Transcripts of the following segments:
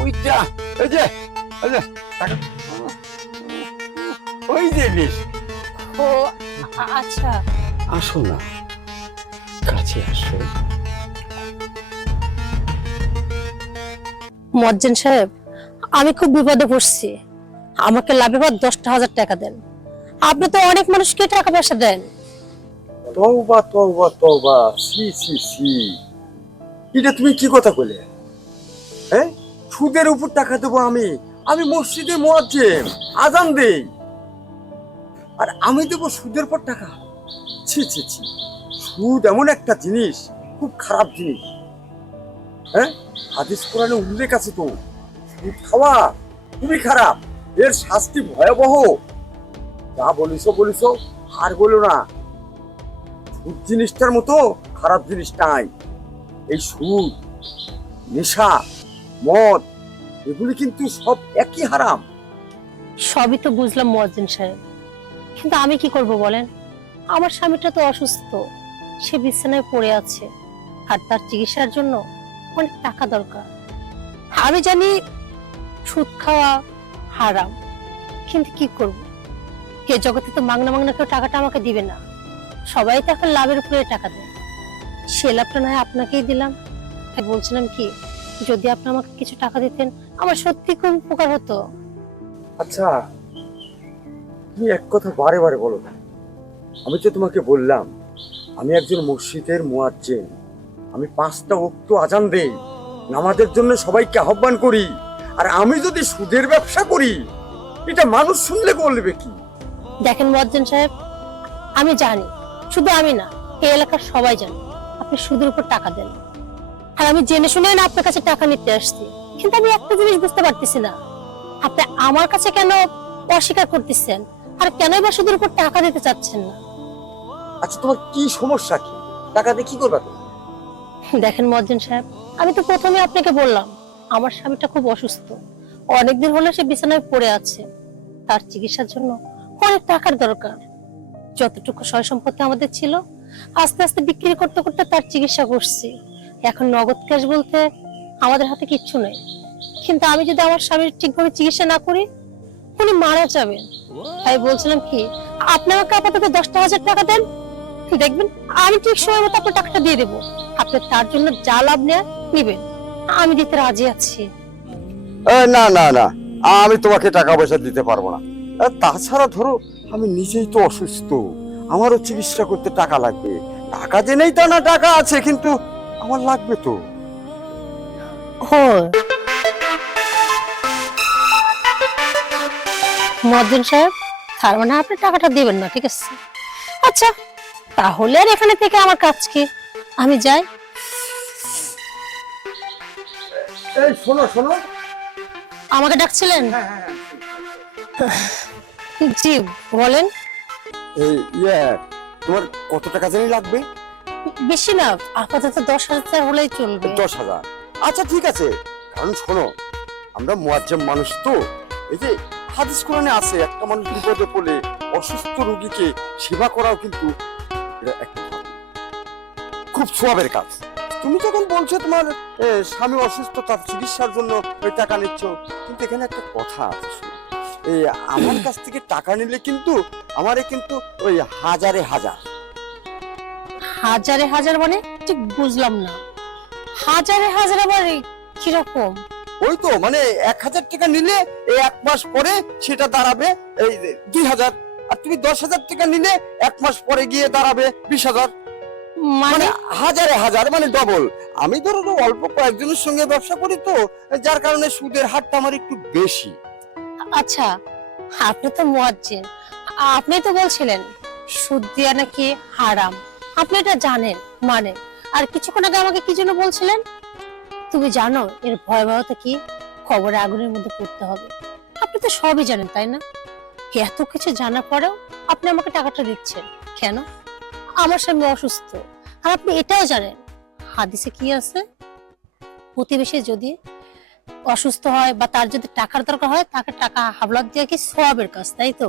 ওইটা এই যে এই যে টাকা, ওই জিনিস। ও আচ্ছা। আসো না, কাছে আসো। মজ্জেন সাহেব, আমি খুব বিপদে পড়ছি, আমাকে লাভে 10,000 টাকা দেন। আপনি তো অনেক মানুষকে টাকা পয়সা দেন। তওবা তওবা তওবা, সি সি সি, এটা তুমি কি কথা কইলে? হ্যাঁ, সুদের উপর টাকা দেবো আমি? আমি মসজিদে মুয়াজ্জিন, আজান দেই, আর আমি দেবো সুদের পর টাকা? ছি ছি ছি, সুদ এমন একটা জিনিস, খুব খারাপ জিনিস। হ্যাঁ, হাদিস কোরআনে উল্লেখ আছে তো, সুদ খাওয়া খুবই খারাপ, এর শাস্তি ভয়াবহ। যা বলিস বলিস, আর বলো না। সুদ জিনিসটার মতো খারাপ জিনিস নাই। এই সুদ, নেশা, মদ, এগুলি কিন্তু সব একই হারাম। সবই তো বুঝলাম মজ্জেন সাহেব, কিন্তু আমি কি করব বলেন? আমার স্বামীটা তো অসুস্থ, সে বিছানায় পড়ে আছে, আর তার চিকিৎসার জন্য অনেক টাকা দরকার। আমি জানি সুদ খাওয়া হারাম, কিন্তু কি করব? এ জগতে তো মাগনা মাগনা কেউ টাকাটা আমাকে দিবে না, সবাই তো এখন লাভের উপরে টাকা দেয়। সে লাভটা না হয় আপনাকেই দিলাম। তাই বলছিলাম কি, যদি আপনি আমাকে কিছু টাকা দিতেন, আমার সত্যি খুব উপকার হতো। আচ্ছা, তুমি এক কথা বারে বারে বলো না। আমি তো তোমাকে বললাম, আমি একজন মসজিদের মুয়াজ্জিন, আমি 5টা ওয়াক্ত আজান দেই, নামাজের জন্য সবাইকে আহ্বান করি। আর আমি যদি সুদের ব্যবসা করি, এটা মানুষ শুনলে বলবে কি? দেখেন মজ্জেন সাহেব, আমি জানি, শুধু আমি না, এই এলাকার সবাই জানে আপনি সুদের উপর টাকা দেন। আর আমি জেনে শুনে না আপনার কাছে টাকা নিতে আসছি, কিন্তু আমি একটা জিনিস বুঝতে পারতেছি না, আপনি আমার কাছে কেন অস্বীকার করতেছেন, আর কেনই বা সুদের উপর টাকা দিতে চাচ্ছেন না? আচ্ছা, তোমার কি সমস্যা? কি টাকা দিয়ে কি করবা তুমি? দেখেন মজ্জেন সাহেব, আমি তো প্রথমে আপনাকে বললাম আমার স্বামীটা খুব অসুস্থ, অনেকদিন হলো সে বিছানায় পড়ে আছে, তার চিকিৎসার জন্য অনেক টাকার দরকার। যতটুকু সয় সম্পত্তি আমাদের ছিল, আস্তে আস্তে বিক্রি করতে করতে তার চিকিৎসা করছি। এখন নগদ ক্যাশ বলতে আমাদের হাতে কিচ্ছু নেই, কিন্তু আমি যদি আমার স্বামীর ঠিকভাবে চিকিৎসা না করি, উনি মারা যাবেন। তাই বলছিলাম কি, আপনি আমাকে আপাতত 10,000 টাকা দেন, দেখবেন আমি ঠিক সময় মতো আপনার টাকাটা দিয়ে দেবো। আপনি তার জন্য যা লাভ নেবেন, আমি দিতে রাজি আছি। না না না, আমি তোমাকে টাকা পয়সা দিতে পারবো না। তাছাড়া ধরো, আমি নিজেই তো অসুস্থ, আমারও চিকিৎসা করতে টাকা লাগবে। টাকা যে নেই তা না, টাকা আছে, কিন্তু আমার লাগবে তো। ও মহাজন সাহেব, তার মানে আপনি টাকাটা দিবেন না, ঠিক আছে? আচ্ছা, তাহলে আর এখানে থেকে আমার কাজ কি, আমি যাই। এই শোনো শোনো, আমাকে ডাকছিলেন? জি বলেন। এই তোমার কত টাকা জানি লাগবে? বেশি না, আপাতত 10,000 হলেই চলবে। 10,000? আচ্ছা ঠিক আছে। কারণ শোনো, আমরা মুয়াজ্জিম মানুষ তো, এই যে হাদিস কোরআনে আছে, একটা মানুষ বিপদে পড়লে অসুস্থ রোগীকে সেবা করাও কিন্তু এটা একটা খুব সওয়াবের কাজ। তুমি যখন বলছো তোমার স্বামী অসুস্থ, তার চিকিৎসার জন্য ওই টাকা নিচ্ছ, কিন্তু এখানে একটা কথা আছে, শোনো। এই আমার কাছ থেকে টাকা নিলে কিন্তু আমারে কিন্তু ওই হাজারে হাজার। হাজারে হাজার মানে ঠিক বুঝলাম না, হাজারে হাজার মানে কিরকম? ওই তো মানে 1,000 টাকা নিলে এই 1 মাস পরে সেটা দাঁড়াবে এই 2,000, আর তুমি 10,000 টাকা নিলে 1 মাস পরে গিয়ে দাঁড়াবে 20,000। মানে মানে হাজারে হাজার, মানে ডবল। আমি ধরো অল্প কয়েকজনের সঙ্গে ব্যবসা করি তো, যার কারণে সুদের হারটা আমার একটু বেশি। আচ্ছা, আপনি তো মুয়াজ্জিন, আপনি তো বলছিলেন সুদ দেয়া নাকি হারাম, আপনি এটা জানেন মানে, আর কিছুক্ষণ আগে আমাকে কি জন্য বলছিলেন? তুমি জানো এর ভয়াবহতা কি? খবরে আগুনের মধ্যে পড়তে হবে। আপনি তো সবই জানেন, তাই না? এত কিছু জানার পরেও আপনি আমাকে টাকাটা দিচ্ছেন কেন? আমার স্বামী অসুস্থ, আর আপনি এটাও জানেন হাদিসে কি আছে, প্রতিবেশী যদি অসুস্থ হয় বা তার যদি টাকার দরকার হয়, তাকে টাকা হাবলাত দেওয়া কি সওয়াবের কাজ, তাই তো?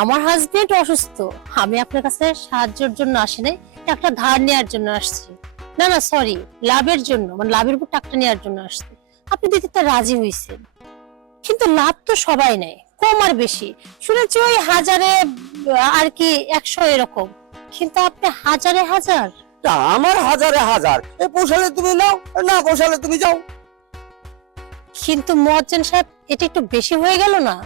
আমার হাজবেন্ড অসুস্থ, আমি আপনার কাছে সাহায্যের জন্য আসি নাই, টাকা ধার নেওয়ার জন্য আসছি। না না সরি, লাভের জন্য, মানে লাভের উপর টাকাটা নেওয়ার জন্য আসছি। আপনি দিতে তো রাজি হয়েছেন, কিন্তু লাভ তো সবাই নেয়, কম আর বেশি শুনেছি ওই হাজারে আর কি 100 এরকম, কিন্তু আপনি হাজারে হাজার। তা আমার হাজারে হাজার, এ পোষালে তুমি নাও, না পোষালে তুমি যাও। কিন্তু মুয়াজ্জিন সাহেব, এটা একটু বেশি হয়ে গেল না?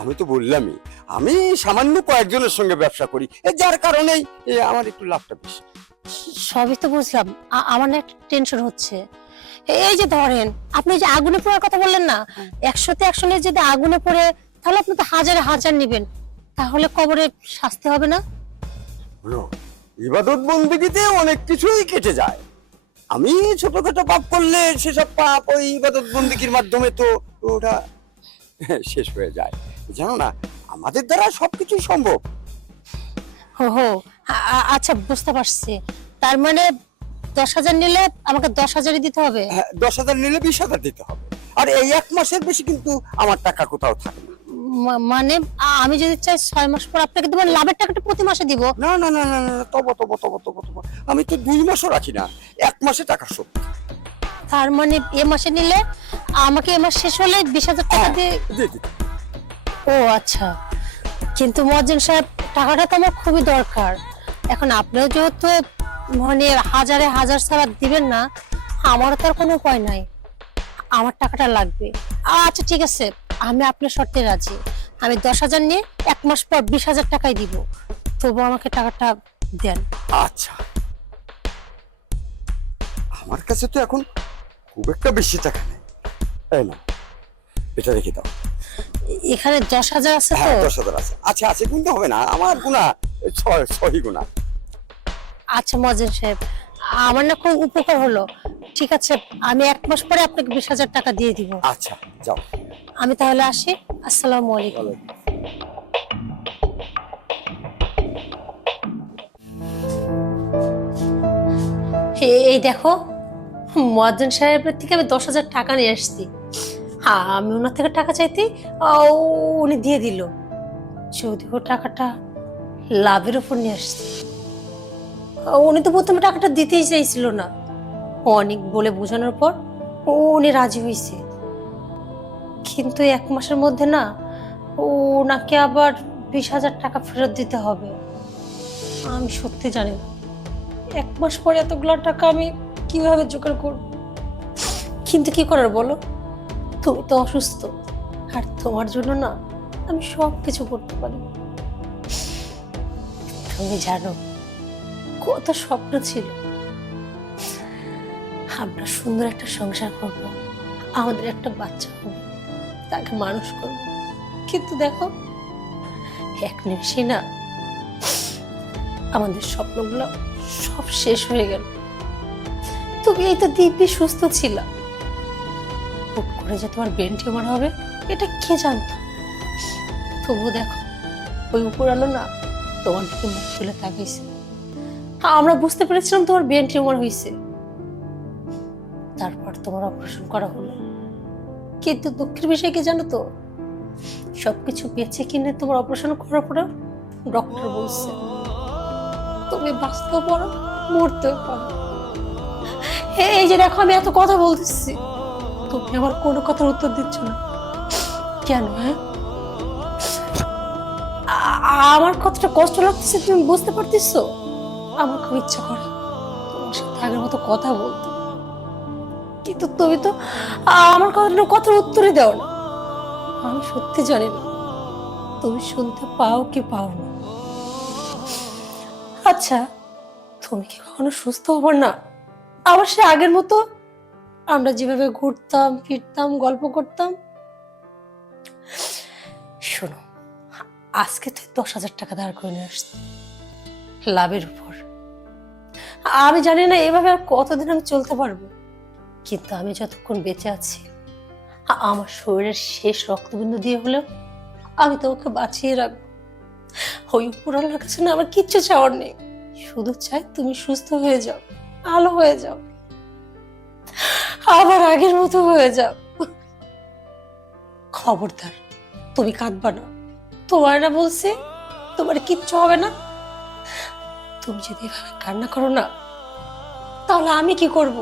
আমি তো বললামই, আমি সামান্য কয়েকজনের সঙ্গে ব্যবসা করি, যার কারণেই আমার একটু লাভটা বেশি। সবই তো বুঝলাম, আমার না একটা টেনশন হচ্ছে। এই যে ধরেন, আপনি যে আগুনে পোড়ার কথা বললেন না, 100তে 100 নিয়ে যদি আগুনে পড়ে, তাহলে আপনি তো হাজারে হাজার নিবেন, তাহলে কবরে শাস্তি হবে না? বলো, ইবাদত বন্দেগীতে অনেক কিছুই কেটে যায়। আমি ছোটখাটো পাপ করলে সেসব পাপ ওই ইবাদত বন্দেগীর মাধ্যমে তো ওটা শেষ হয়ে যায়। জানো না, আমাদের দ্বারা সবকিছু সম্ভব। হো হো, আচ্ছা বুঝতে পারছি। তার মানে 10,000 নিলে আমাকে 10,000ই দিতে হবে? 10,000 নিলে 20,000 দিতে হবে। আর এই 1 মাসের বেশি কিন্তু আমার টাকা কোথাও থাকে না। মানে আমি যদি চাই 6 মাস পর আপনাকে দেবো, লাভের টাকাটা প্রতি মাসে দিব? না না না না না, তব আমি তো 2 মাসও রাখি না, 1 মাসে টাকা শোধ। তার মানে এ মাসে নিলে আমাকে এ মাস শেষ হলে 20,000 টাকা দিয়ে? দিয়ে দিতে। ও আচ্ছা, কিন্তু মুয়াজ্জিন সাহেব, টাকাটা তো আমার খুবই দরকার। এখন আপনিও যেহেতু মানে হাজারে হাজার ছাড়া দিবেন না, আমারও তো আর কোনো উপায় নাই, আমার টাকাটা লাগবে। আচ্ছা ঠিক আছে, আমি আপনার শর্তে রাজি। আমি 10,000 নিয়ে 1 মাস পর 20,000 টাকাই দিব, তবু আমাকে টাকাটা দেন। আচ্ছা, আমার কাছে তো এখন খুব একটা বেশি টাকা নেই, তাই না? এটা রেখে দাও। এখানে 10,000 আছে তো? হ্যাঁ, 10,000 আছে। আচ্ছা আছে, গুনতে হবে না, আমার গুণা 6 গুণা। আচ্ছা মুয়াজ্জিন সাহেব, আমার না খুব উপকার হলো। ঠিক আছে, আমি 1 মাস পরে আপনাকে 20,000 টাকা দিয়ে দিব। আচ্ছা যাও। আমি তাহলে আসি। আসসালামু আলাইকুম। এই দেখো, মুয়াজ্জিন সাহেবের থেকে আমি 10,000 টাকা নিয়ে আসছি। আমি ওনার থেকে টাকা চাইতে উনি দিয়ে দিল। যদিও টাকাটা লাভের উপর নিয়ে আসছে। উনি তো প্রথমে টাকাটা দিতেই চাইছিল না, অনেক বলে বোঝানোর পর উনি রাজি হয়েছে। কিন্তু 1 মাসের মধ্যে না ওনাকে আবার 20,000 টাকা ফেরত দিতে হবে। আমি সত্যি জানি না 1 মাস পরে এতগুলো টাকা আমি কিভাবে জোগাড় করব। কিন্তু কি করার বলো, তুমি তো অসুস্থ, আর তোমার জন্য না আমি সব কিছু করতে পারি। তুমি জানো কত স্বপ্ন ছিল, আমরা সুন্দর একটা সংসার করব, আমাদের একটা বাচ্চা হবে, তাকে মানুষ করব। কিন্তু দেখো, 1 নিমিষে না আমাদের স্বপ্নগুলো সব শেষ হয়ে গেল। তুমি এই তো দিব্যি সুস্থ ছিল, হুট করে যে তোমার ব্রেন টিউমার হবে এটা কে জানতো? তবু দেখো, ওই উপর আলো না তোমার দিকে মুখ তুলে তাকাইছে। আমরা বুঝতে পেরেছিলাম তোমার ব্রেন টিউমার হয়েছে, তারপর তোমার অপারেশন করা হলো। কিন্তু দুঃখের বিষয় কি জানো তো, সবকিছু বেঁচে কিনে তোমার অপারেশন করার পরে ডক্টর বলছে তুমি বাঁচতেও পারো, মরতেও পারো। এই যে দেখো, আমি এত কথা বলতেছি, তুমি আমার কোনো কথার উত্তর দিচ্ছ না কেন? হ্যাঁ, আমার কতটা কষ্ট লাগতেছে তুমি বুঝতে পারতেছো? আমার খুব ইচ্ছা করে তোমার সাথে আগের মতো কথা বলতে, কিন্তু তুমি তো আমার কথার উত্তরই দাও না। আমি সত্যি জানি না তুমি শুনতে পাও কি পাও না। আচ্ছা, তুমি কি কখনো সুস্থ হবে না আবার সে আগের মতো আমরা যেভাবে ঘুরতাম ফিরতাম গল্প করতাম? শোনো, আজকে তুই 10,000 টাকা ধার করে নিয়ে আসছি লাভের উপর। আমি জানি না এভাবে আর কতদিন আমি চলতে পারবো, কিন্তু আমি যতক্ষণ বেঁচে আছি আমার শরীরের শেষ রক্তবিন্দু দিয়ে হলেও আমি তোমাকে বাঁচিয়ে রাখবো। ওই উপরওয়ালার কাছে না আমার কিচ্ছু চাওয়ার নেই, শুধু চাই তুমি সুস্থ হয়ে যাও, ভালো হয়ে যাও, আবার আগের মতো হয়ে যাও। খবরদার তুমি কাঁদবা না, তোমার না বলছে তোমার কিচ্ছু হবে না। তুমি যদি এভাবে কান্না করো না, তাহলে আমি কি করব?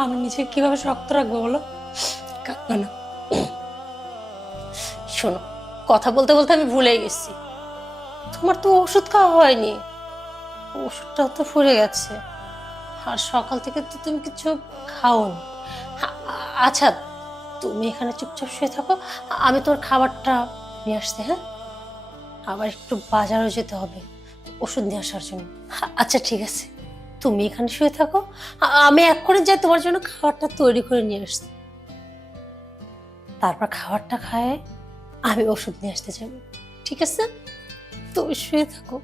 আমি নিজে কিভাবে শক্ত রাখবো বলো? কাঁদবে না। শোনো, কথা বলতে বলতে আমি ভুলে গেছি, তোমার তো ওষুধ খাওয়া হয়নি, ওষুধটাও তো ফুরে গেছে, আর সকাল থেকে তো তুমি কিছু খাওনি। আচ্ছা, তুমি এখানে চুপচাপ শুয়ে থাকো, আমি তোর খাবারটা নিয়ে আসতে। হ্যাঁ, আবার একটু বাজারও যেতে হবে ওষুধ নিয়ে আসার জন্য। আচ্ছা ঠিক আছে, তুমি এখানে শুয়ে থাকো, আমি এক করে যাই তোমার জন্য খাবারটা তৈরি করে নিয়ে আসছি। তারপর খাবারটা খায় আমি ওষুধ নিয়ে আসতে যাবো, ঠিক আছে? তুমি শুয়ে থাকো।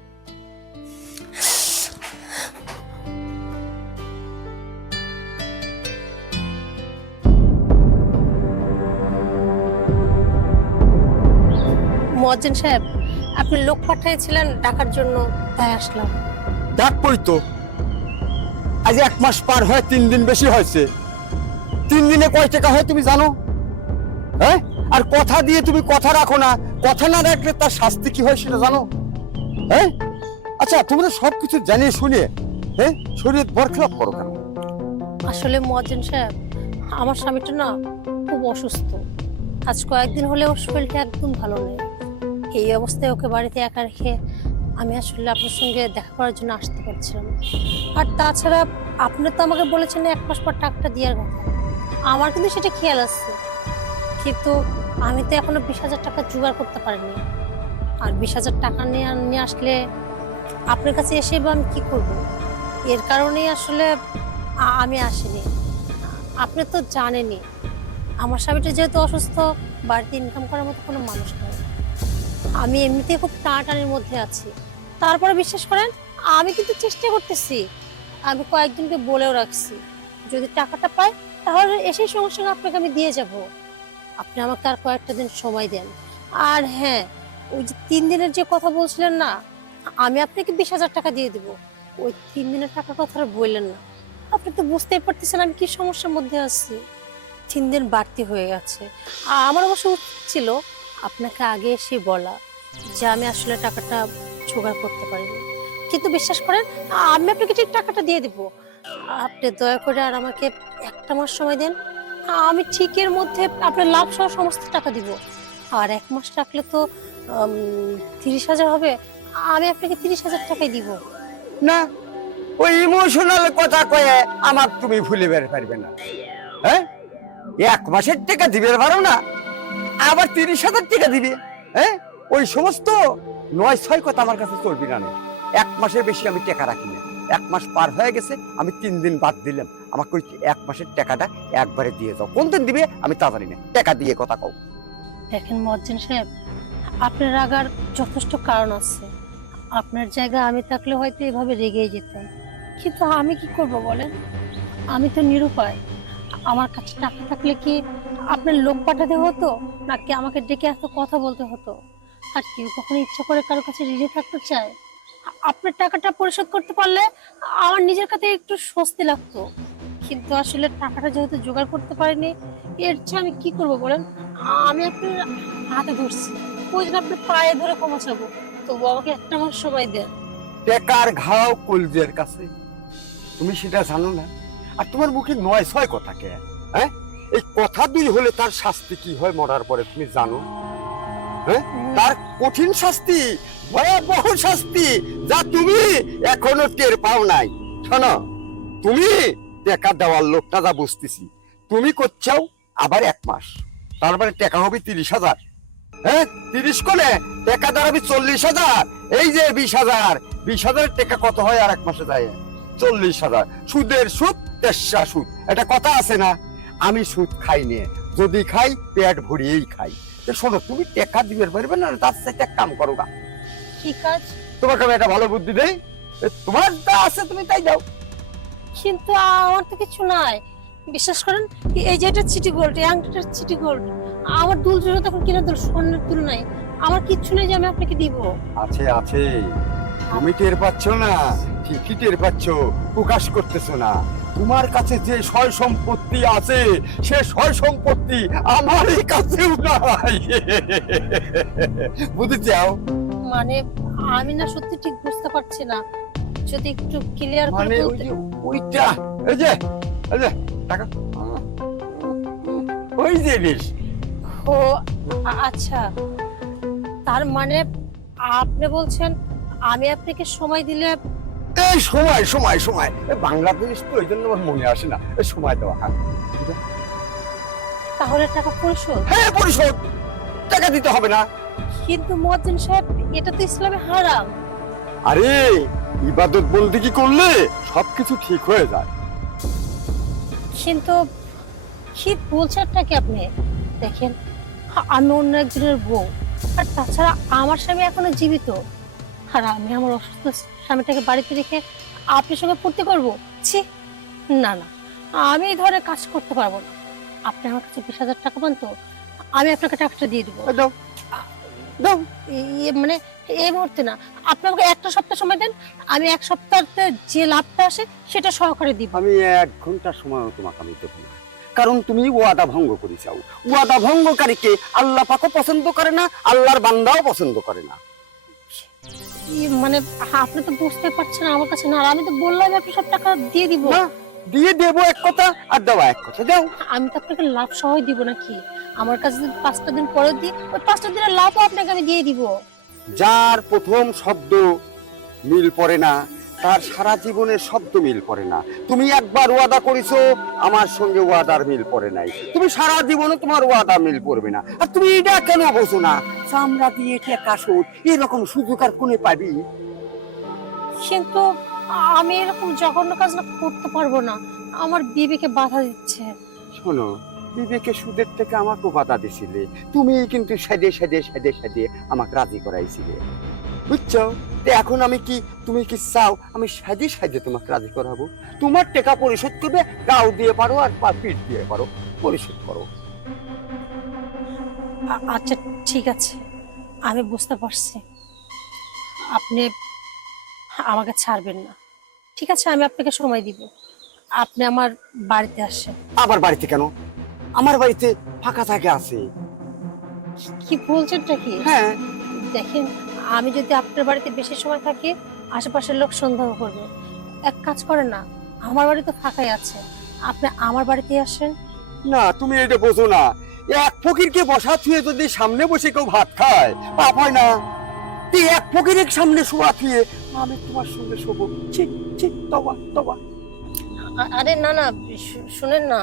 মুয়াজ্জিন সাহেব, আপনি লোক পাঠিয়েছিলেন ডাকার জন্য, তাই আসলাম। ডাকবই তো। আজ 1 মাস পার হয় 3 দিন বেশি হয়েছে। 3 দিনে কয় টাকা হয় তুমি জানো? হ্যাঁ, আর কথা দিয়ে তুমি কথা রাখো না, কথা না রাখলে তার শাস্তি কি হয় সেটা জানো? হ্যাঁ, আচ্ছা তোমরা সবকিছু জানিয়ে শুনে হ্যাঁ শরীয়ত বরখলাপ করো কেন? আসলে মুয়াজ্জিন সাহেব, আমার স্বামীটা না খুব অসুস্থ, আজ কয়েকদিন হলে ওর শরীরটা একদম ভালো নেই। এই অবস্থায় ওকে বাড়িতে একা রেখে আমি আসলে আপনার সঙ্গে দেখা করার জন্য আসতে পারছিলাম না। আর তাছাড়া আপনি তো আমাকে বলেছেন 1 মাস পর টাকাটা দেওয়ার কথা, আমার কিন্তু সেটা খেয়াল আছে, কিন্তু আমি তো এখনো 20,000 টাকা জোগাড় করতে পারিনি। আর 20,000 টাকা নিয়ে আসলে আপনার কাছে এসে বা আমি কি করব? এর কারণেই আসলে আমি আসিনি। আপনি তো জানেনই আমার স্বামীটা যেহেতু অসুস্থ, বাড়িতে ইনকাম করার মতো কোনো মানুষ নেই, আমি এমনিতেই খুব টানাটানির মধ্যে আছি। তারপরে বিশ্বাস করেন, আমি কিন্তু চেষ্টা করতেছি, আমি কয়েকজনকে বলেও রাখছি যদি টাকাটা পাই তাহলে এসেই সঙ্গে সঙ্গে আপনাকে আমি দিয়ে যাব। আপনি আমাকে আর কয়েকটা দিন সময় দেন। আর হ্যাঁ, ওই যে 3 দিনের যে কথা বলছিলেন না, আমি আপনাকে 20,000 টাকা দিয়ে দেবো। ওই 3 দিনের টাকার কথাটা বললেন না, আপনি তো বুঝতেই পারতেছেন আমি কি সমস্যার মধ্যে আছি। 3 দিন বাড়তি হয়ে গেছে। আমার অবশ্য উচিত ছিল আপনাকে আগে এসে বলা যে আমি আসলে টাকাটা জোগাড় করতে পারিনি, কিন্তু বিশ্বাস করেন আমি আপনাকে ঠিক টাকাটা দিয়ে দিব। আপনি দয়া করে আর আমাকে 1টা মাস সময় দেন, আমি ঠিক এর মধ্যে আপনার লাভ সহ সমস্ত টাকা দিব। আর 1 মাস রাখলে তো 30,000 হবে, আমি আপনাকে 30,000 টাকাই দিব। না, ওই ইমোশনাল কথা কয়ে আমার তুমি ভুলে বের পারবে না। হ্যাঁ, 1 মাসের টাকা দিবে পারো না, আবার 30,000 টাকা দিবে? হ্যাঁ, ওই সমস্ত 9-6 কথা আমার কাছে চলবি না। 1 মাসের বেশি আমি টাকা রাখি না। 1 মাস পার হয়ে গেছে, আমি 3 দিন বাদ দিলাম, আমাকে ওই 1 মাসের টাকাটা একবারে দিয়ে দাও। কোন দিন দিবে আমি তা জানি না, টাকা দিয়ে কথা কও। দেখেন মুয়াজ্জিন সাহেব, আপনার রাগার যথেষ্ট কারণ আছে। আপনার জায়গায় আমি থাকলে হয়তো এভাবে রেগেই যেতাম, কিন্তু আমি কি করব বলেন? আমি তো নিরুপায়। আমার কাছে টাকা থাকলে কি আপনার লোক পাঠাতে হতো, নাকি আমাকে ডেকে এত কথা বলতে হতো? আর কেউ কখনো ইচ্ছা করে কারো কাছে ঋণী থাকতে চায়? আপনার টাকাটা পরিশোধ করতে পারলে আমার নিজের কাছে একটু স্বস্তি লাগতো, কিন্তু আসলে টাকাটা যেহেতু জোগাড় করতে পারিনি, এর চেয়ে আমি কি করব বলেন? আমি আপনার হাতে ধরছি, ওই জন্য আপনার পায়ে ধরে ক্ষমা চাবো, তবু আমাকে 1টা মাস সময় দেন। টাকার ঘাও কলজের কাছে, তুমি সেটা জানো না? আর তোমার মুখে 9-6 কথা কে? হ্যাঁ, এই কথা 2 হলে তার শাস্তি কি হয় মরার পরে তুমি জানো? হ্যাঁ, তার কঠিন শাস্তি, ভয়াবহ শাস্তি, যা তুমি এখনো টের পাও নাই। শোনো, তুমি টাকা দেওয়ার লোকটা যা বুঝতেছি, তুমি করছাও আবার 1 মাস, তারপরে টাকা হবে 30,000। হ্যাঁ, 30 কোণে টাকা দাঁড়াবি 40,000। এই যে 20,000 টাকা কত হয় আর 1 মাসে যায়? 40,000। সুদের সুদ, তেসা সুদ, এটা কথা আছে না? আমি সুদ খাই নে, যদি খাই পেট ভরিয়েই খাই। তো শোনো, তুমি টাকা দিবে পারবে না, তার সাথে এক কাম করো গা। কি কাজ? তোমাকে আমি একটা ভালো বুদ্ধি দেই, তোমার যা আছে তুমি তাই দাও। কিন্তু আমার তো কিছু নাই, বিশ্বাস করেন। এই যে এটা সিটি গোল্ড, এই আংটিটা সিটি গোল্ড, আমার দুল জোড়া তখন কিনা দুল স্বর্ণের তুলনায় আমার কিচ্ছু নেই যে আমি আপনাকে দিব। আছে আছে, তুমি টের পাচ্ছ না? ঠিকই টের পাচ্ছ, প্রকাশ করতেছো না। তোমার কাছে যে সয় সম্পত্তি আছে, সে সয় সম্পত্তি আমারই কাছেও নাই। বুঝতে চাও? মানে আমি না সত্যি ঠিক বুঝতে পারছি না, যদি একটু ক্লিয়ার করে মানে বলতে। ওইটা, এই যে টাকা ওই যে বেশ। ও আচ্ছা, তার মানে আপনি বলছেন আমি আপনাকে সময় দিলে? এই সময় সময় সময় বাংলাদেশ তো ওই জন্য আমার মনে আসে না, এই সময় দেওয়া। তাহলে টাকা পরিশোধ? হ্যাঁ পরিশোধ, টাকা দিতে হবে না। কিন্তু মুয়াজ্জিন সাহেব, এটা তো ইসলামে হারাম। আরে ইবাদত বন্দেগি করলে সবকিছু ঠিক হয়ে যায়। কিন্তু কি বলছেনটা কি আপনি? দেখেন, আমি অন্য একজনের বউ, আর তাছাড়া আমার স্বামী এখনো জীবিত, আর আমি আমার অসুস্থ স্বামীটাকে বাড়িতে রেখে আপনার সঙ্গে ফুর্তি করবো? ছি, না না, আমি এই ধরনের কাজ করতে পারবো না। আপনি আমার কাছে 20,000 টাকা পান তো, আমি আপনাকে টাকাটা দিয়ে দিব। দাও দাও। মানে এই মুহূর্তে না, আপনি আমাকে একটা সপ্তাহ সময় দেন, আমি এক সপ্তাহতে যে লাভটা আসে সেটা সহকারে দিব। আমি 1 ঘন্টা সময় তোমাকে আমি দেবো না, কারণ তুমি ওয়াদা ভঙ্গ করে যাও। ওয়াদা ভঙ্গকারীকে আল্লাহ পাকও পছন্দ করে না, আল্লাহর বান্দাও পছন্দ করে না। মানে আপনি তো বুঝতে পারছেন আমার কাছে না, আর আমি তো বললাম আপনি সব টাকা দিয়ে দিব। না, দিয়ে দেবো এক কথা আর দেওয়া এক কথা। দাও। আমি তো আপনাকে লাভ সহই দিব নাকি? আমার কাছে যদি 5টা দিন পরে দিই, ওই 5টা দিনের লাভও আপনাকে আমি দিয়ে দিব। যার প্রথম শব্দ মিল পড়ে না, তার সারা জীবনের শব্দ মিল পড়ে না। তুমি একবার ওয়াদা করেছো, আমার সঙ্গে ওয়াদার মিল পড়ে নাই, তুমি সারা জীবনে তোমার ওয়াদা মিল পড়বে না। আর তুমি এটা কেন বোঝো না? চামড়া দিয়ে টেকা সুদ, এরকম সুযোগ আর কোনে পাবি? কিন্তু আমি এরকম জঘন্য কাজ না করতে পারবো না, আমার বিবেকে বাধা দিচ্ছে। শোনো, বিবেকে সুদের থেকে আমাকে বাধা দিছিলে, তুমি কিন্তু সেদে সেদে সেদে সেদে আমাকে রাজি করাইছিলে, বুঝছো? তো এখন আমি কি, তুমি কি চাও আমি সাজে সাজে তোমাকে রাজি করাবো? তোমার টাকা পরিশোধ করবে, গাও দিয়ে পারো আর পিঠ দিয়ে পারো, পরিশোধ করো। আচ্ছা ঠিক আছে, আমি বুঝতে পারছি আপনি আমাকে ছাড়বেন না। ঠিক আছে, আমি আপনাকে সময় দিব, আপনি আমার বাড়িতে আসেন। আবার বাড়িতে কেন? আমার বাড়িতে ফাঁকা থাকে আছে। কি বলছেনটা কি? হ্যাঁ। দেখেন, আমি যদি আপনার বাড়িতে বেশি সময় থাকি, আশেপাশের লোক সন্দেহ করবে। এক কাজ করেন না, আমার বাড়ি তো ফাঁকাই আছে, আপনি আমার বাড়িতে আসেন। না, তুমি এটা বোঝো না। এক ফকিরকে বসা থুয়ে যদি সামনে বসে কেউ ভাত খায়, পাপ হয় না? তুই এক ফকিরের সামনে শোয়া থুয়ে আমি তোমার সঙ্গে শোবো? ঠিক ঠিক, তবা তবা। আরে না না, শুনেন না,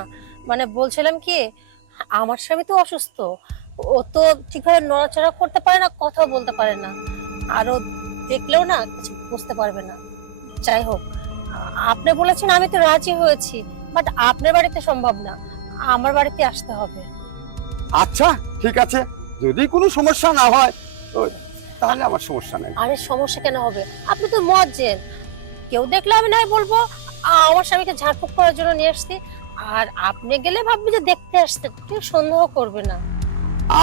মানে বলছিলাম কি, আমার স্বামী তো অসুস্থ, ও তো ঠিকভাবে নড়াচড়া করতে পারে না, কথা বলতে পারে না, আরো দেখলেও না কিছু বুঝতে পারবে না। যাই হোক, আপনি বলেছেন, আমি তো রাজি হয়েছি, বাট আপনার বাড়িতে সম্ভব না, আমার বাড়িতে আসতে হবে। আচ্ছা ঠিক আছে, যদি কোনো সমস্যা না হয় তাহলে আমার সমস্যা নেই। আরে সমস্যা কেন হবে? আপনি তো মুয়াজ্জিন, কেউ দেখলে আমি নাই বলবো আমার স্বামীকে ঝাড়ফুঁক করার জন্য নিয়ে আসছি, আর আপনি গেলে ভাববে যে দেখতে আসতে, কেউ সন্দেহ করবে না।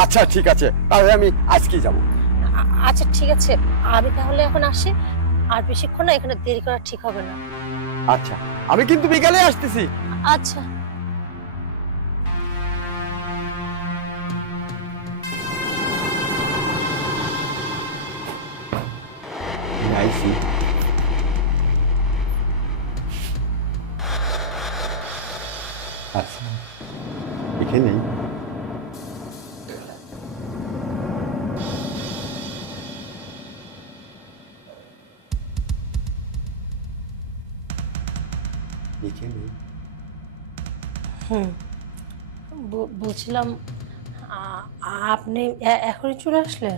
আচ্ছা ঠিক আছে, তাহলে আমি আজকেই যাব। আচ্ছা ঠিক আছে, আমি তাহলে এখন আসি, আর বেশিক্ষণ না এখানে দেরি করা ঠিক হবে না। আচ্ছা, আমি কিন্তু বিকালে আসতেছি। আচ্ছা। আইসি। আচ্ছা, এখানেই। এখানে বলছিলাম, আপনি এখনই চলে আসলেন?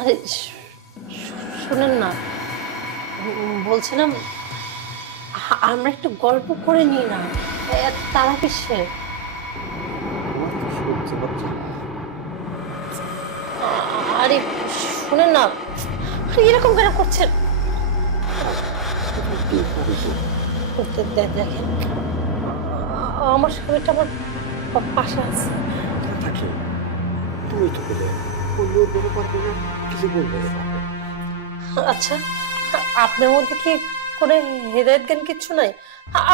আরে শুনেন না, বলছিলাম আমরা একটু গল্প করে নিই না, তারা কিসের? আরে শুনেন না, এরকম কেন করছেন? দেখেন, আমার স্বামীটা আমার পাশে আছে। থাকে, তুমি তো বলে বললেও বলে পারবে না, কিছু বলবে না। আচ্ছা, আপনার মধ্যে কি কোনো হেদায়েত জ্ঞান কিচ্ছু নাই?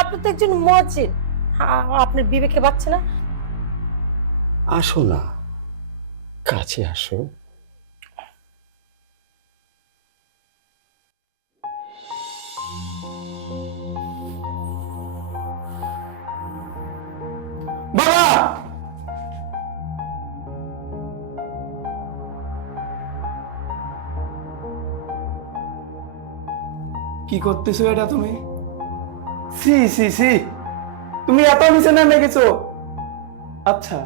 আপনি তো একজন মুয়াজ্জিন, আপনার বিবেকে বাচ্ছে না? আসো না, কাছে আসো। কি করতেছো এটা তুমি? সি সি সি, তুমি এত নিচে নেমে গেছো। আচ্ছা,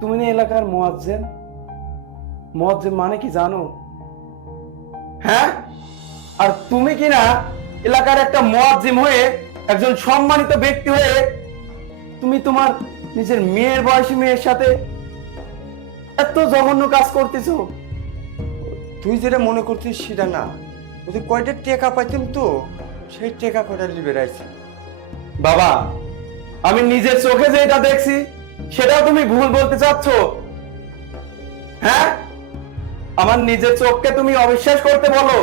তুমি না এলাকার মুয়াজ্জিন? মুয়াজ্জিন মানে কি জানো? হ্যাঁ, আর তুমি কি না এলাকার একটা মুয়াজ্জিম হয়ে, একজন সম্মানিত ব্যক্তি হয়ে, তুমি তোমার নিজের মেয়ের বয়সী মেয়ের সাথে এত জঘন্য কাজ করতেছো? তুই যেটা মনে করছিস সেটা না, ওদের কয়টা টেকা পাইতাম তো, সেই টেকা কয়টা লিবে রাখছি। বাবা, আমি নিজের চোখে যেটা দেখছি সেটাও তুমি ভুল বলতে চাচ্ছ? হ্যাঁ, আমার নিজের চোখকে তুমি অবিশ্বাস করতে বলো?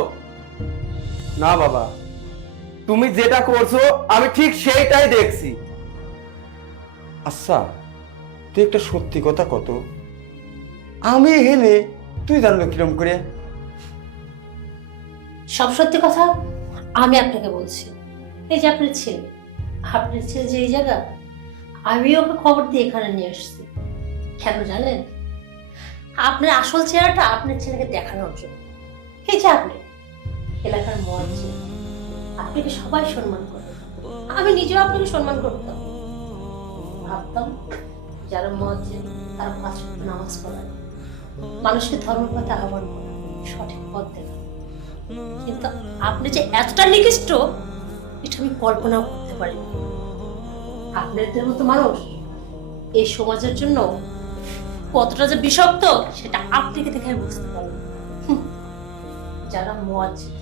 না বাবা, তুমি যেটা করছো আমি ঠিক সেইটাই দেখছি। আচ্ছা, তুই একটা সত্যি কথা কত, আমি হেনে তুই জানলো কিরম করে? সব সত্যি কথা আমি আপনাকে বলছি। এই যে আপনার ছেলে যে এই জায়গা, আমি ওকে খবর দিয়ে এখানে নিয়ে আসছি। কেন জানেন? আপনার আসল চেহারাটা আপনার ছেলেকে দেখানোর জন্য। এই যে আপনি এলাকার মুয়াজ্জিন, আপনাকে সবাই সম্মান করে, আমি নিজেও আপনাকে সম্মান করতাম। ভাবতাম যারা মুয়াজ্জিন তারা 5 ওয়াক্ত নামাজ পড়ায়, মানুষকে ধর্মের পথে আহ্বান করে, সঠিক পথ দেখায়। কিন্তু আপনি যে এতটা নিকৃষ্ট, এটা আমি কল্পনাও করতে পারিনি। আপনাদের মতো মানুষ এই সমাজের জন্য কতটা যে বিষাক্ত সেটা আপনাকে দেখে আমি বুঝতে পারলাম। যারা মুয়াজ্জিন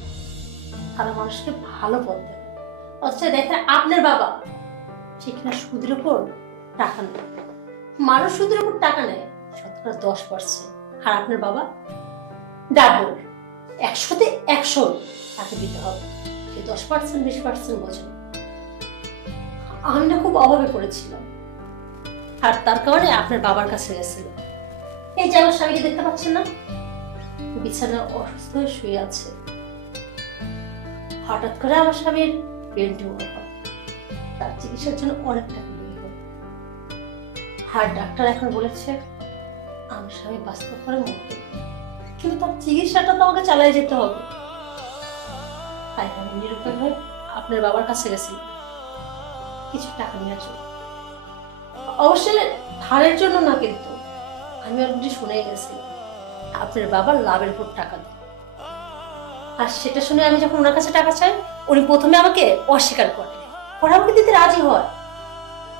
তারা মানুষকে ভালো পথ দেয়, অথচ দেখেন আপনার বাবা সেখানে সুদের উপর টাকা নেয়। মানুষ সুদের উপর টাকা নেয় 10%, আর আপনার বাবা ডাবল, 100-তে 100 তাকে দিতে হবে। সে 10% 20% বোঝে না। আমি না খুব অভাবে পড়েছিলাম, আর তার কারণে আপনার বাবার কাছে গেছিল। এই যে আমার স্বামীকে দেখতে পাচ্ছেন না, বিছানায় অসুস্থ হয়ে শুয়ে আছে। হঠাৎ করে আমার স্বামীর ব্রেন টিউমার হয়, তার চিকিৎসার জন্য অনেক টাকা ব্যয় হয়। আর ডাক্তার এখন বলেছে আমার স্বামী বাঁচতে পারে মরতে, কিন্তু তার চিকিৎসাটা তো আমাকে চালিয়ে যেতে হবে। তাই আমি নিরুপায় হয়ে আপনার বাবার কাছে গেছি কিছু টাকা নেওয়ার জন্য। অবশ্যই ধারের জন্য না, কিন্তু আমি অলরেডি শুনে গেছি আপনার বাবার লাভের উপর টাকা দেয়। আর সেটা শুনে আমি যখন ওনার কাছে টাকা চাই, উনি প্রথমে আমাকে অস্বীকার করে, পরে আমাকে দিতে রাজি হয়,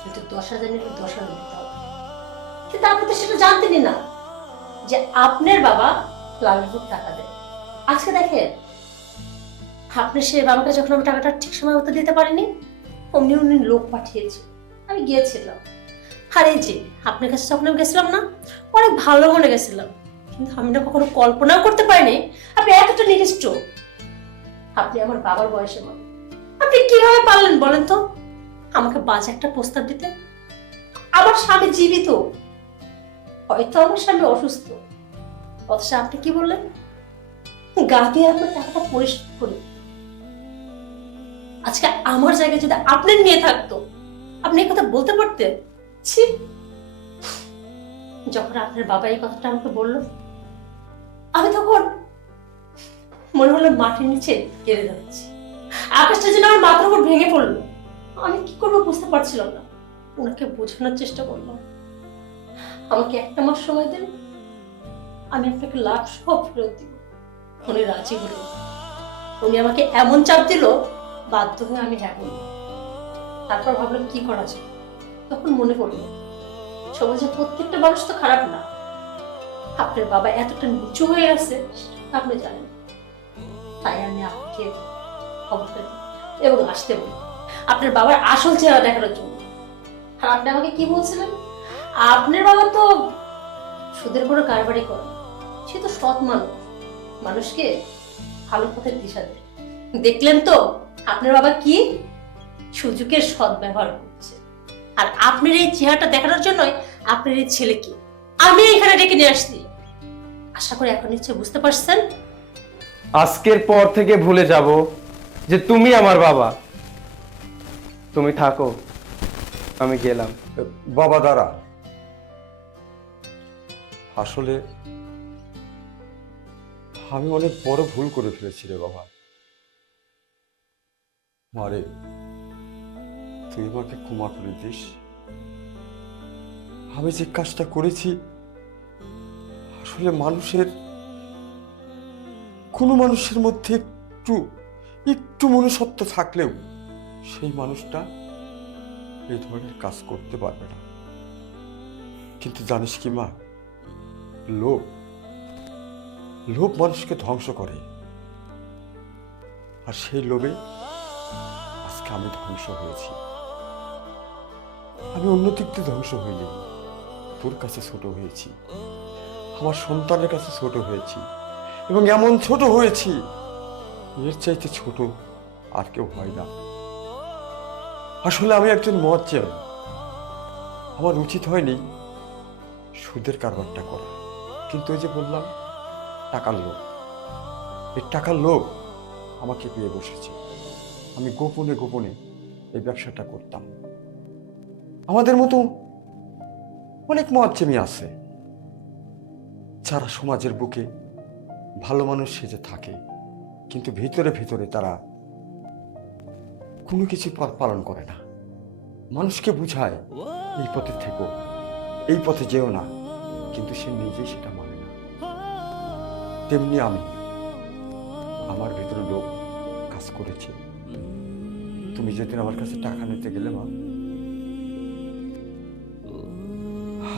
কিন্তু 10,000 নিলে 10,000 দিতে হবে। কিন্তু আপনি তো সেটা জানতেনই না যে আপনার বাবা লাভের উপর টাকা দেয়। আজকে দেখেন, আপনি সে বাবাকে যখন আমি টাকাটা ঠিক সময় মতো দিতে পারিনি, অমনি উনি লোক পাঠিয়েছে, আমি গিয়েছিলাম। আর এই যে আপনার কাছে যখন আমি গেছিলাম না, অনেক ভালো মনে গেছিলাম, কিন্তু আমি না কখনো কল্পনাও করতে পারিনি আপনি এতটা নিকৃষ্ট। আপনি আমার বাবার বয়সে মানুষ, আপনি কিভাবে পারলেন বলেন তো আমাকে বাজে একটা প্রস্তাব দিতে? আমার স্বামী জীবিত, হয়তো আমার স্বামী অসুস্থ, অথচ আপনি কি বললেন? গা দিয়ে আপনার টাকাটা পরিশোধ করি। আজকে আমার জায়গায় যদি আপনার নিয়ে থাকতো, আপনি এই কথা বলতে পারতেন? ছি! যখন আপনার বাবা এই কথাটা আমাকে বলল, আমি তখন মনে হলো মাটির নিচে কেড়ে যাচ্ছি, আকাশটা যেন আমার মাথার উপর ভেঙে পড়লো। আমি কি করবো বুঝতে পারছিলাম না। ওনাকে বোঝানোর চেষ্টা করলাম, আমাকে 1 মাস সময় দেন, আমি আপনাকে লাভ সব ফেরত দিব। উনি রাজি হলেন। উনি আমাকে এমন চাপ দিল, বাধ্য হয়ে আমি হ্যাঁ বললাম। তারপর ভাবলাম কি করা যায়। তখন মনে পড়লো সমাজে প্রত্যেকটা মানুষ তো খারাপ না। আপনার বাবা এতটা নিচু হয়ে আছে সেটা আপনি জানেন, তাই আমি আপনাকে খবরটা দিই এবং আসতে বলি আপনার বাবার আসল চেহারা দেখানোর জন্য। আর আপনি আমাকে কি বলছিলেন? আপনার বাবা তো সুদের কোনো কারবারই করে, সে তো সৎ মানুষ, মানুষকে ভালো পথের দিশা দেয়। দেখলেন তো আপনার বাবা কি সুযোগের সৎ ব্যবহার করছে। আর আপনার এই চেহারাটা দেখানোর জন্যই আপনার এই ছেলেকে আমি এখানে ডেকে নিয়ে আসছি। আশা করি এখন নিশ্চয় বুঝতে পারছেন। আজকের পর থেকে ভুলে যাব যে তুমি আমার বাবা। তুমি থাকো, আমি গেলাম। বাবা দাঁড়া, আসলে আমি অনেক বড় ভুল করে ফেলেছি রে বাবা। মারে, তুই আমাকে ক্ষমা করে দিস। আমি যে কাজটা করেছি, আসলে কোনো মানুষের মধ্যে একটু একটু মনুষ্যত্ব থাকলেও সেই মানুষটা এই ধরনের কাজ করতে পারবে না। কিন্তু জানিস কি মা, লোভ লোভ মানুষকে ধ্বংস করে, আর সেই লোভে আজকে আমি ধ্বংস হয়েছি। আমি অন্য দিক দিয়ে ধ্বংস হইনি, তোর কাছে ছোট হয়েছি, আমার সন্তানের কাছে ছোট হয়েছি, এবং এমন ছোট হয়েছি এর চাইতে ছোট আর কেউ হয় না। আসলে আমি একজন মুয়াজ্জিন, আমার উচিত হয়নি সুদের কারবারটা করা, কিন্তু ওই যে বললাম টাকার লোভ, এই টাকার লোভ আমাকে পেয়ে বসেছে। আমি গোপনে গোপনে এই ব্যবসাটা করতাম। আমাদের মতো অনেক মুয়াজ্জিন আছে যারা সমাজের বুকে ভালো মানুষ সেজে থাকে, কিন্তু ভিতরে ভিতরে তারা কোনো কিছু পালন করে না। মানুষকে বুঝায় এই পথে থেকো, এই পথে যেও না, কিন্তু সে নিজেই সেটা মানে না। তেমনি আমার ভিতরে লোক কাজ করেছে। তুমি যেদিন আমার কাছে টাকা নিতে গেলে মা,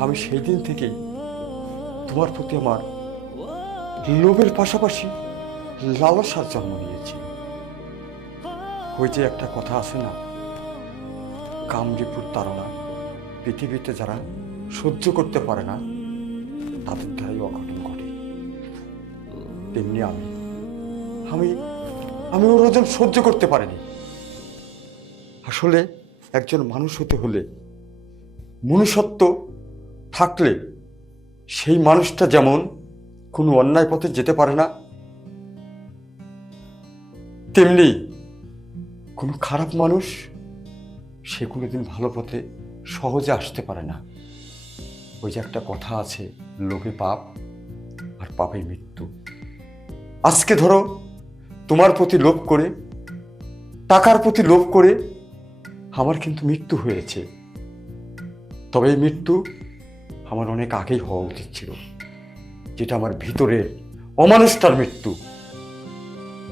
আমি সেই দিন থেকেই তোমার প্রতি আমার লোভের পাশাপাশি লালসার জন্ম নিয়েছি। ওই যে একটা কথা আছে না, কামরূপুর তারা পৃথিবীতে যারা সহ্য করতে পারে না তাদের দ্বারাই অঘটন ঘটে। তেমনি আমি ওর ওজন সহ্য করতে পারিনি। আসলে একজন মানুষ হতে হলে মনুষ্যত্ব থাকলে সেই মানুষটা যেমন কোনো অন্যায় পথে যেতে পারে না, তেমনি কোনো খারাপ মানুষ সে কোনোদিন ভালো পথে সহজে আসতে পারে না। ওই যে একটা কথা আছে, লোভে পাপ আর পাপে মৃত্যু। আজকে ধরো তোমার প্রতি লোভ করে, টাকার প্রতি লোভ করে আমার কিন্তু মৃত্যু হয়েছে, তবে এই মৃত্যু আমার অনেক আগেই হওয়া উচিত ছিল। যেটা আমার ভিতরের অমানুষটার মৃত্যু,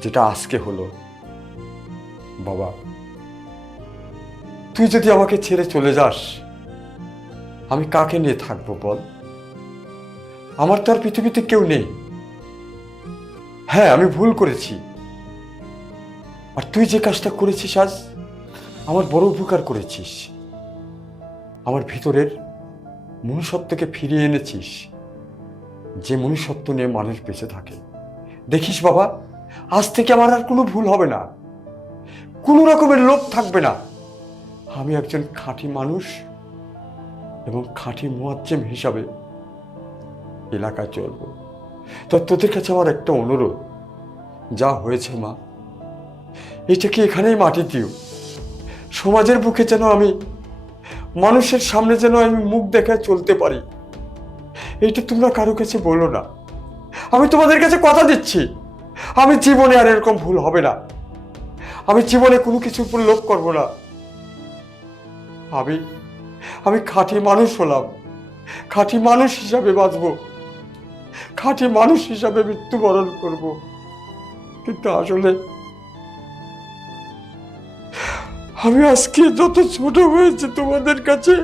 যেটা আজকে হলো। বাবা, তুই যদি আমাকে ছেড়ে চলে যাস, আমি কাকে নিয়ে থাকবো বল? আমার তো আর পৃথিবীতে কেউ নেই। হ্যাঁ, আমি ভুল করেছি, আর তুই যে কাজটা করেছিস আজ আমার বড় উপকার করেছিস। আমার ভিতরের মনুষ্যত্বকে ফিরিয়ে এনেছিস, যে মনুষ্যত্ব নিয়ে মানুষ বেঁচে থাকে। দেখিস বাবা, আজ থেকে আমার আর কোনো ভুল হবে না, কোনো রকমের লোভ থাকবে না। আমি একজন খাঁটি মানুষ এবং খাঁটি মুয়াজ্জিম হিসাবে এলাকায় চলবো। তো তোদের কাছে আমার একটা অনুরোধ, যা হয়েছে মা, এটাকে এখানেই মাটি দিও। সমাজের বুকে যেন আমি, মানুষের সামনে যেন আমি মুখ দেখায় চলতে পারি, এইটা তোমরা কারো কাছে বলো না। আমি তোমাদের কাছে কথা দিচ্ছি, আমি জীবনে আর এরকম ভুল হবে না। আমি জীবনে কোনো কিছুর উপর লোভ করবো না। আমি খাঁটি মানুষ হলাম, খাঁটি মানুষ হিসাবে বাঁচবো, খাঁটি মানুষ হিসাবে মৃত্যুবরণ করব। কিন্তু আসলে আমি আজকে যত ছোট হয়েছে তোমাদের কাছে,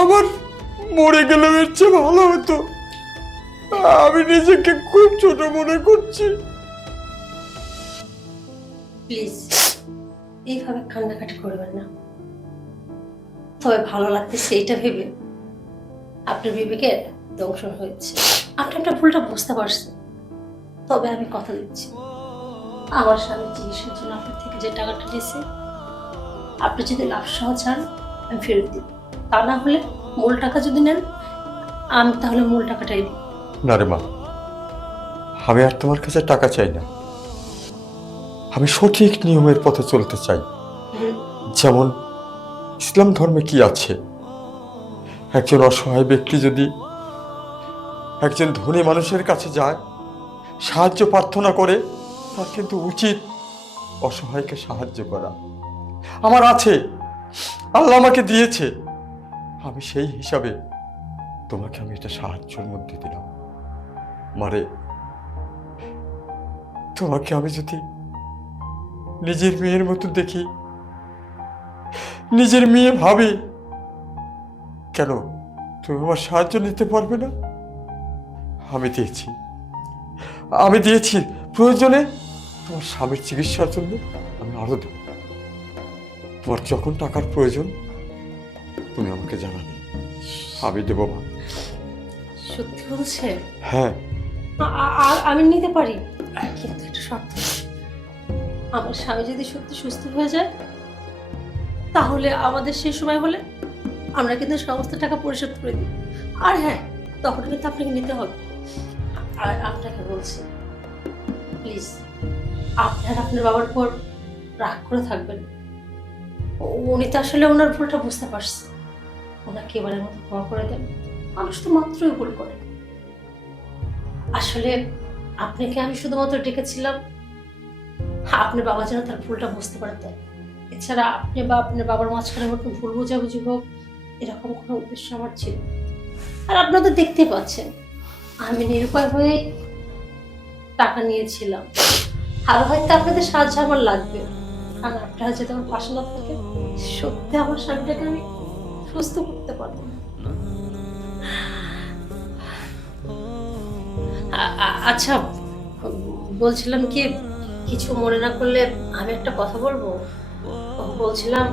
আমার মরে গেলে এর চেয়ে ভালো হতো। আমি নিজেকে খুব ছোট মনে করছি। প্লিজ এইভাবে কান্নাকাটি করবেন না। তবে ভালো লাগতেছে এইটা ভেবে আপনার বিবেকের দংশন হয়েছে। আপনি আপনার ভুলটা বুঝতে পারছেন। তবে আমি কথা দিচ্ছি, আমার স্বামী চিকিৎসার জন্য আপনার থেকে যে টাকাটা নিয়েছে, আপনি যদি লাভ সহ চান আমি ফেরত দিব। তা না হলে মূল টাকা যদি নেন, আমি তাহলে মূল টাকাটাই দিই। না রে মা, আমি আর তোমার কাছে টাকা চাই না। আমি সঠিক নিয়মের পথে চলতে চাই। যেমন ইসলাম ধর্মে কি আছে, একজন অসহায় ব্যক্তি যদি একজন ধনী মানুষের কাছে যায়, সাহায্য প্রার্থনা করে, তার কিন্তু উচিত অসহায়কে সাহায্য করা। আমার আছে, আল্লাহ আমাকে দিয়েছে, আমি সেই হিসাবে তোমাকে আমি এটা সাহায্যের মধ্যে দিলাম। মারে, তোমাকে আমি যদি নিজের মেয়ের মতো দেখি, নিজের মেয়ে ভাবে, কেন তুমি আমার সাহায্য নিতে পারবে না? আমি দিয়েছি প্রয়োজনে তোমার স্বামীর চিকিৎসার জন্য আমি আরো দেব। তোমার যখন টাকার প্রয়োজন তুমি আমাকে জানাবে, আমি দেবো মা। সত্যি বলছে? হ্যাঁ। আমি নিতে পারি, কিন্তু একটা শর্ত আছে। আমার স্বামী যদি সত্যি সুস্থ হয়ে যায়, তাহলে আমাদের সেই সময় হলে আমরা কিন্তু সমস্ত টাকা পরিশোধ করে দিই। আর হ্যাঁ, তখন কিন্তু আপনাকে নিতে হবে। আর আপনাকে বলছি, প্লিজ আপনার বাবার পর রাগ করে থাকবেন। উনি তো আসলে ওনার ভুলটা বুঝতে পারছে। ওনাকে এবারের মতো ক্ষমা করে দেন। মানুষ তো মাত্রই ভুল করে। আসলে আপনাকে আমি শুধুমাত্র ডেকেছিলাম আপনার বাবা যেন তার ভুলটা বুঝতে পারতেন। এছাড়া আপনি বা আপনার বাবার মাঝখানে মতো ভুল বোঝাবুঝি হোক, এরকম কোনো উদ্দেশ্য আমার ছিল। আর আপনারা তো দেখতেই পাচ্ছেন, আমি নিরুপায় হয়ে টাকা নিয়েছিলাম। আর হয়তো আপনাদের সাহায্য আমার লাগবে, কারণ আপনারা যদি আমার পাশে না থাকে, সত্যি আমার স্বামীটাকে আমি সুস্থ করতে পারবো না। আচ্ছা, বলছিলাম কি, কিছু মনে না করলে আমি একটা কথা বলবো। বলছিলাম,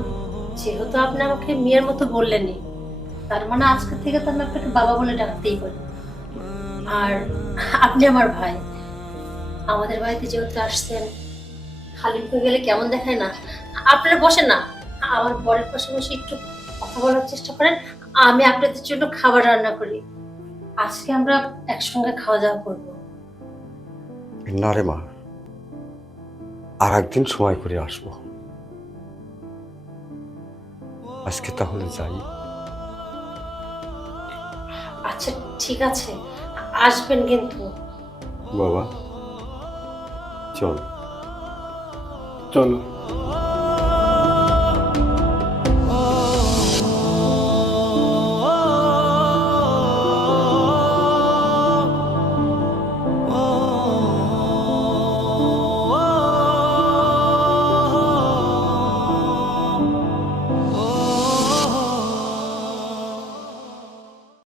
যেহেতু আপনি আমাকে মেয়ের মতো বললেনই, তার মানে আজকে থেকে তো আমি আপনাকে বাবা বলে ডাকতেই পারি। আর আপনি আমার ভাই, আমাদের বাড়িতে যেহেতু আসছেন, খালি হয়ে গেলে কেমন দেখায় না? আপনারা বসেন না, আমার বরের পাশে বসে একটু কথা বলার চেষ্টা করেন। আমি আপনাদের জন্য খাবার রান্না করি। আজকে আমরা একসঙ্গে খাওয়া দাওয়া করবো। না রে মা, আর একদিন সময় করে আসবো। আজকে তাহলে যাই। আচ্ছা ঠিক আছে, আসবেন কিন্তু। বাবা চল। চলো।